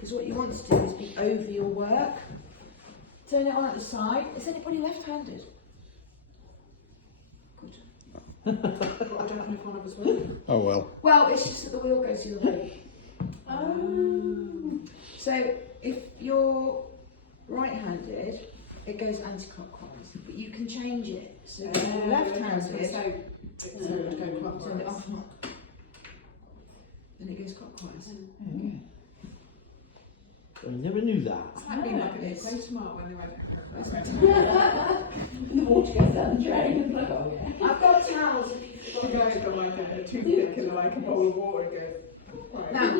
because what you want to do is be over your work. Turn it on at the side. Is anybody left-handed? Good. I don't know if one of us will. Oh well. Well, it's just that the wheel goes the other way. So if you're right-handed, it goes anti-clockwise, but you can change it. So if you're left-handed, turn it off, then it goes clockwise. I never knew that. It's like being like a so smart when they went. The water goes down the drain and like, oh yeah. I've got towels if you've You got guys got like a toothpick and like a bowl of water and go. Right. Now,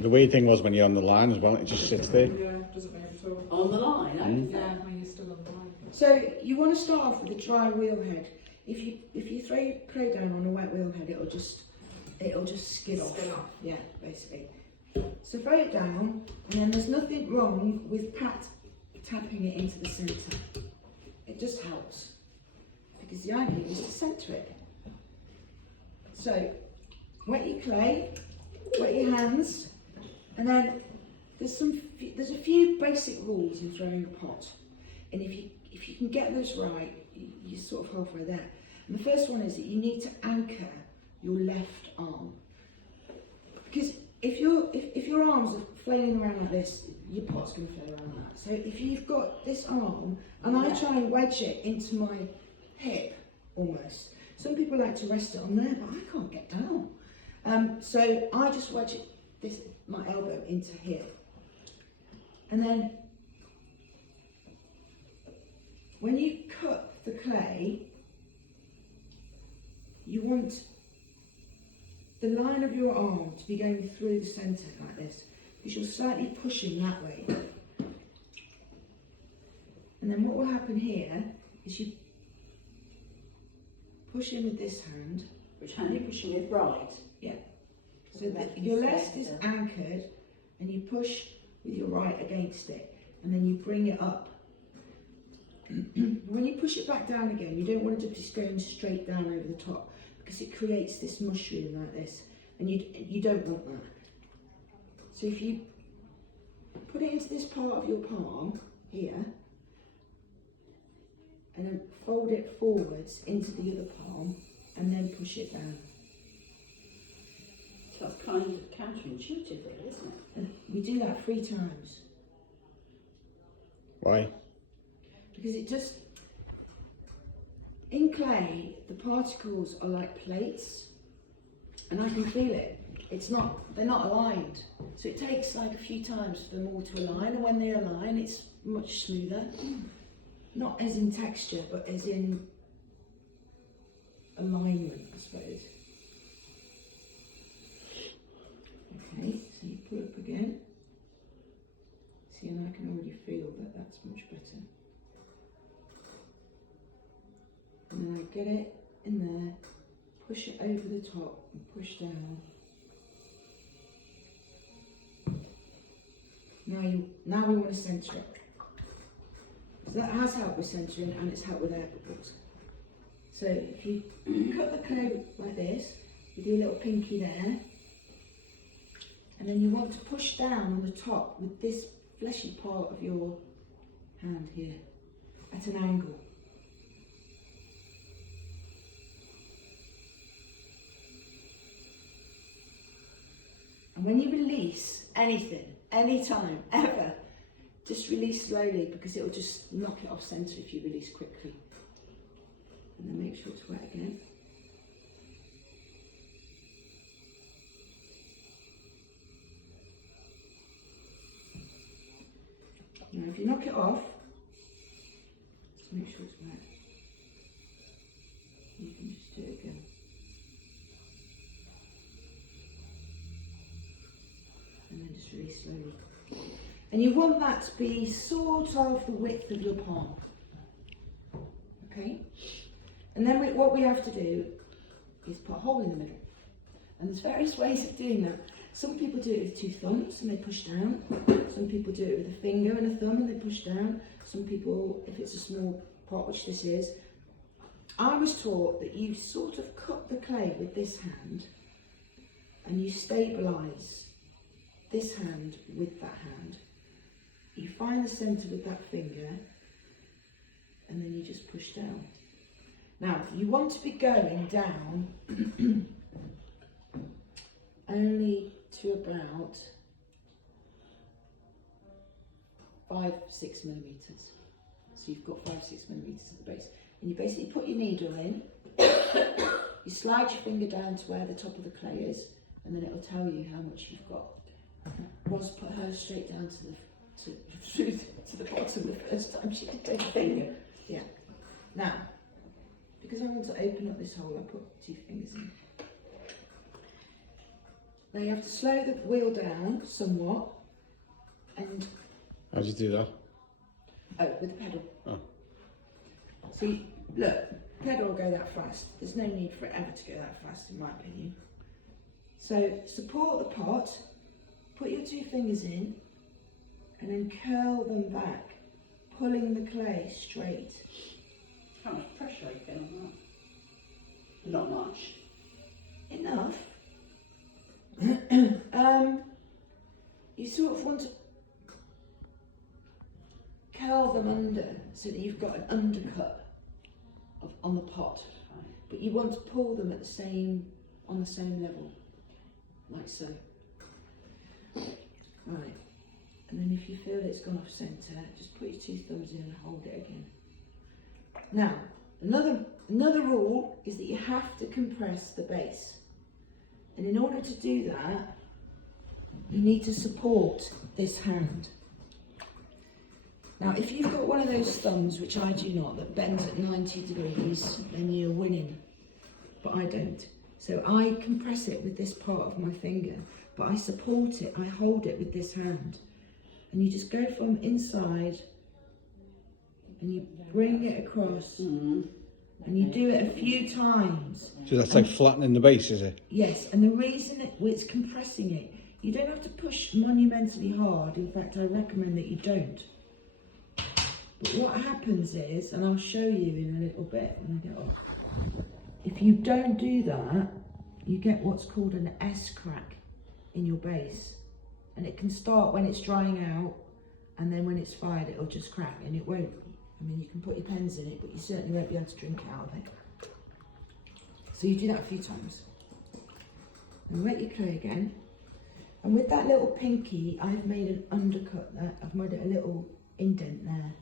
The weird thing was when you're on the line as well, it just sits there. Yeah, doesn't move at all. On the line, Yeah, when you're still on the line. so you want to start off with a dry wheel head. If you throw your clay down on a wet wheel head, it'll just skid off. Yeah, basically. So throw it down, and then there's nothing wrong with tapping it into the centre. It just helps, because the idea is to centre it. So wet your clay, wet your hands, and then there's a few basic rules in throwing a pot, and if you can get those right, you're sort of halfway there. And the first one is that you need to anchor your left arm, because if your arms are flailing around like this, your pot's going to flail around like that. So if you've got this arm, and I try and wedge it into my hip almost. Some people like to rest it on there, but I can't get down. So I just wedge my elbow into here. And then when you cut the clay, you want the line of your arm to be going through the centre like this, because you're slightly pushing that way. And then what will happen here is you push in with this hand. Which hand are you pushing with? Right. Yeah. So that your left is anchored, and you push with your right against it, and then you bring it up. When you push it back down again, you don't want it to be going straight down over the top, because it creates this mushroom like this, and you don't want that. So if you put it into this part of your palm here, and then fold it forwards into the other palm, and then push it down. So that's kind of counterintuitive, really, isn't it? And we do that 3 times. Why? Because it just, in clay, the particles are like plates, and I can feel it. They're not aligned. So it takes like a few times for them all to align, and when they align, it's much smoother. Not as in texture, but as in alignment, I suppose. Okay, so you pull up again. See, and I can already feel that that's much better. And then I get it in there, push it over the top and push down. Now we want to centre it. So that has helped with centering, and it's helped with air bubbles. So if you cut the clay like this, with your little pinky there, and then you want to push down on the top with this fleshy part of your hand here, at an angle. And when you release anything, anytime, ever, just release slowly, because it will just knock it off centre if you release quickly. And then make sure it's wet again. Now if you knock it off, just make sure it's wet. You can just do it again. And then just release slowly. And you want that to be sort of the width of your palm. Okay? And then what we have to do is put a hole in the middle. And there's various ways of doing that. Some people do it with 2 thumbs and they push down. Some people do it with a finger and a thumb and they push down. Some people, if it's a small pot, which this is, I was taught that you sort of cut the clay with this hand and you stabilise this hand with that hand. You find the centre with that finger, and then you just push down. Now, you want to be going down only to about 5-6 millimetres. So you've got 5-6 millimetres at the base. And you basically put your needle in, you slide your finger down to where the top of the clay is, and then it'll tell you how much you've got. Roz put hers straight down to the bottom the first time she did take a finger. Yeah. Now, because I want to open up this hole, I put 2 fingers in. Now you have to slow the wheel down somewhat, and How do you do that? with the pedal. Oh. See, look, pedal will go that fast. There's no need for it ever to go that fast, in my opinion. So support the pot, put your 2 fingers in, and then curl them back, pulling the clay straight. How much pressure are you getting on that? Not much. Enough. You sort of want to curl them under so that you've got an undercut on the pot, but you want to pull them at on the same level, like so. Right, and then if you feel it's gone off centre, just put your 2 thumbs in and hold it again. Now, another rule is that you have to compress the base, and in order to do that, you need to support this hand. Now, if you've got one of those thumbs, which I do not, that bends at 90 degrees, then you're winning, but I don't. So I compress it with this part of my finger, but I support it, I hold it with this hand. And you just go from inside, and you bring it across, and you do it a few times. So that's like flattening the base, is it? Yes, and the reason it's compressing it, you don't have to push monumentally hard. In fact, I recommend that you don't. But what happens is, and I'll show you in a little bit when I get off, if you don't do that, you get what's called an S crack in your base. And it can start when it's drying out, and then when it's fired, it'll just crack, and it won't. I mean, you can put your pens in it, but you certainly won't be able to drink it out of it. So you do that a few times. And wet your clay again. And with that little pinky, I've made an undercut there. I've made a little indent there.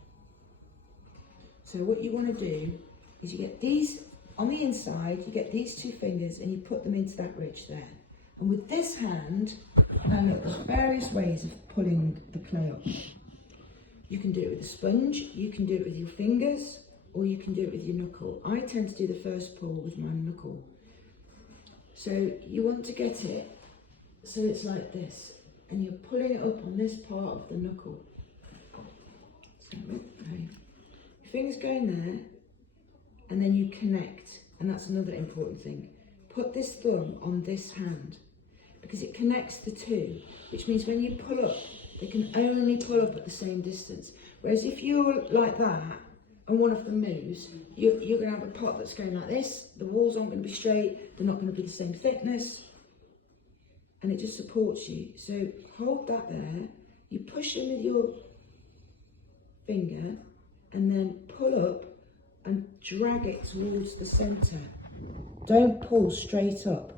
So what you want to do is you get these, on the inside, you get these 2 fingers and you put them into that ridge there. And with this hand, now look, there's various ways of pulling the clay up. You can do it with a sponge, you can do it with your fingers, or you can do it with your knuckle. I tend to do the first pull with my knuckle. So you want to get it so it's like this, and you're pulling it up on this part of the knuckle. So, okay. Your fingers go in there, and then you connect, and that's another important thing. Put this thumb on this hand, because it connects the 2, which means when you pull up, they can only pull up at the same distance. Whereas if you're like that, and one of them moves, you're going to have a pot that's going like this, the walls aren't going to be straight, they're not going to be the same thickness, and it just supports you. So hold that there, you push in with your finger, and then pull up and drag it towards the centre. Don't pull straight up.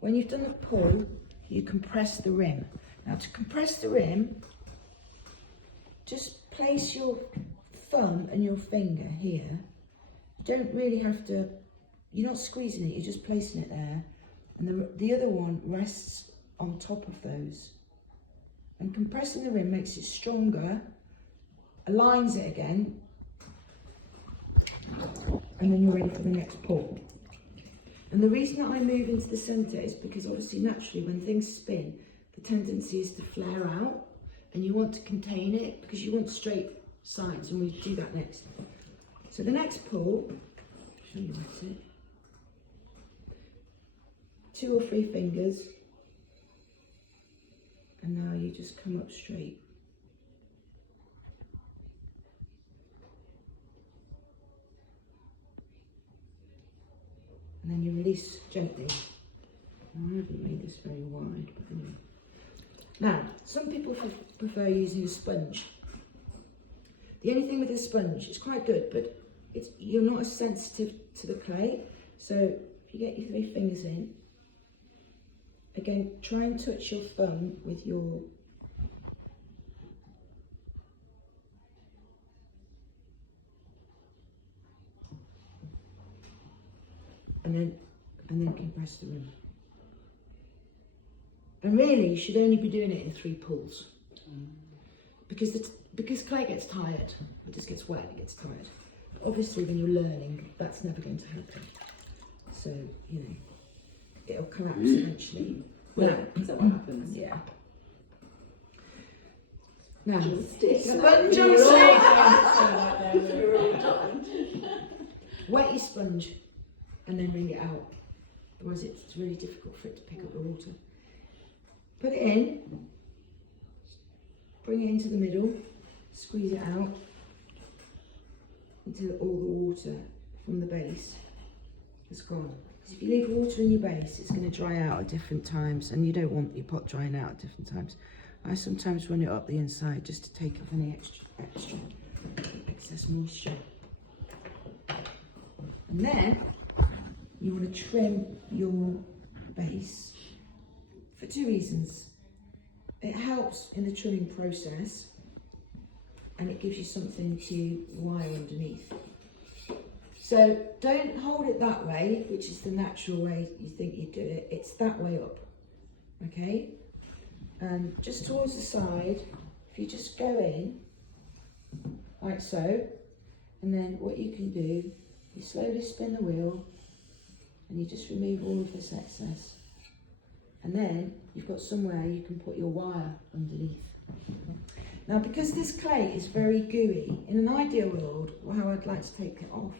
When you've done the pull, you compress the rim. Now to compress the rim, just place your thumb and your finger here. You don't really have to, you're not squeezing it, you're just placing it there. And the other one rests on top of those. And compressing the rim makes it stronger, aligns it again, and then you're ready for the next pull. And the reason that I move into the centre is because obviously naturally when things spin, the tendency is to flare out, and you want to contain it because you want straight sides, and we'll do that next. So the next pull, show you what's it, 2 or 3 fingers, and now you just come up straight. And then you release gently. I haven't made this very wide, but anyway. Now, some people prefer using a sponge. The only thing with a sponge, it's quite good, but you're not as sensitive to the clay. So if you get your 3 fingers in, again, try and touch your thumb with your and then compress the rim. And really, you should only be doing it in 3 pulls, because clay gets tired. It just gets wet. It gets tired. But obviously, when you're learning, that's never going to happen. So you know, it'll collapse eventually. Well, is that what happens? Yeah. Now, Stick. sponge on wet your sponge and then wring it out. Otherwise, it's really difficult for it to pick up the water. Put it in, bring it into the middle, squeeze it out until all the water from the base is gone. Because if you leave water in your base, it's going to dry out at different times, and you don't want your pot drying out at different times. I sometimes run it up the inside just to take off any excess moisture. And then you want to trim your base for 2 reasons. It helps in the trimming process, and it gives you something to wire underneath. So don't hold it that way, which is the natural way you think you do it. It's that way up, okay? Just towards the side, if you just go in, like so, and then what you can do, you slowly spin the wheel, and you just remove all of this excess. And then you've got somewhere you can put your wire underneath. Now, because this clay is very gooey, in an ideal world, how I'd like to take it off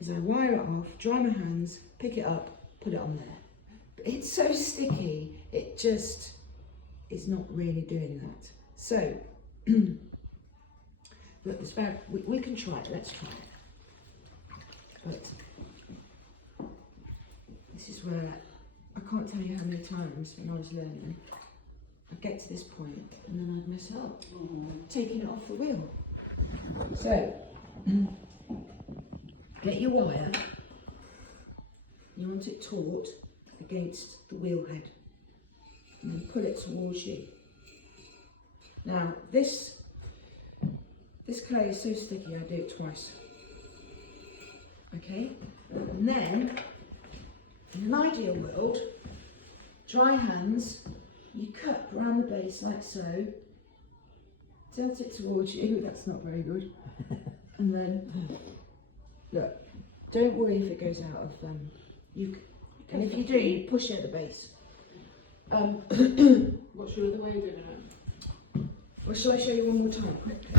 is I wire it off, dry my hands, pick it up, put it on there. But it's so sticky, it just is not really doing that. So, look, it's about, we can try it, let's try it. But this is where, I can't tell you how many times when I was learning, I'd get to this point and then I'd mess up, taking it off the wheel. So, get your wire, you want it taut against the wheel head, and then pull it towards you. Now, this clay is so sticky, I do it twice. Okay, and then, in an ideal world, dry hands, you cut around the base like so, tilt it towards you, that's not very good, and then, look, don't worry if it goes out of, and if you do, you push it at the base. What's your other way of doing it? Well, shall I show you one more time, quickly?